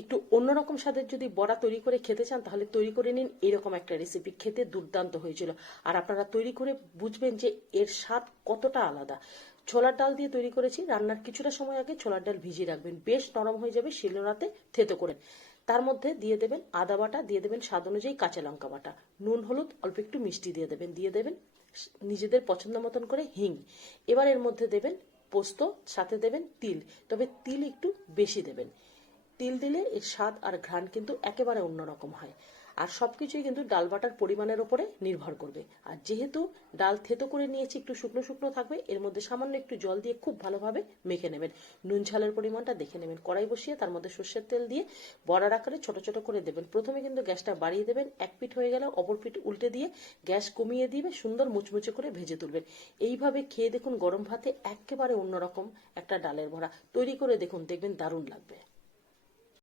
একটু অন্যরকম স্বাদের যদি বড়া তৈরি করে খেতে চান, তাহলে তৈরি করে নিন। এরকম একটা রেসিপি খেতে দুর্দান্ত হয়েছিল। আর আপনারা তৈরি করে বুঝবেন যে এর স্বাদ কতটা আলাদা। ছোলার ডাল দিয়ে তৈরি করেছি। রান্নার কিছুটা সময় আগে ছোলার ডাল ভিজিয়ে রাখবেন। বেশ নরম হয়ে যাবে শিলনোড়াতে থেতো করে। তার মধ্যে দিয়ে দেবেন আদা বাটা, দিয়ে দেবেন স্বাদ অনুযায়ী কাঁচা লঙ্কা বাটা। নুন, হলুদ, অল্প একটু মিষ্টি দিয়ে দেবেন। দিয়ে দেবেন নিজেদের পছন্দ মতন করে হিং। এবার এর মধ্যে দেবেন পোস্ত, সাথে দেবেন তিল। তবে তিল একটু বেশি দেবেন। তিল দিলে এর স্বাদ আর ঘ্রাণ কিন্তু একেবারে অন্যরকম হয়। আর সবকিছুই কিন্তু ডাল বাটার পরিমাণের উপরে নির্ভর করবে। আর যেহেতু ডাল থেতো করে নিয়েছি, একটু শুকনো শুকনো থাকবে, এর মধ্যে সামান্য একটু জল দিয়ে খুব ভালোভাবে মেখে নেবেন। নুন ঝালের পরিমাণটা দেখে নেবেন। কড়াই বসিয়ে তার মধ্যে সর্ষের তেল দিয়ে বড়ার আকারে ছোট ছোট করে দেবেন। প্রথমে কিন্তু গ্যাসটা বাড়িয়ে দেবেন। এক পিঠ হয়ে গেলে অপর পিঠ উল্টে দিয়ে গ্যাস কমিয়ে দিবে সুন্দর মুচমুচে করে ভেজে তুলবেন। এইভাবে খেয়ে দেখুন গরম ভাতে একেবারে অন্যরকম একটা ডালের বড়া। তৈরি করে দেখুন, দেখবেন দারুণ লাগবে।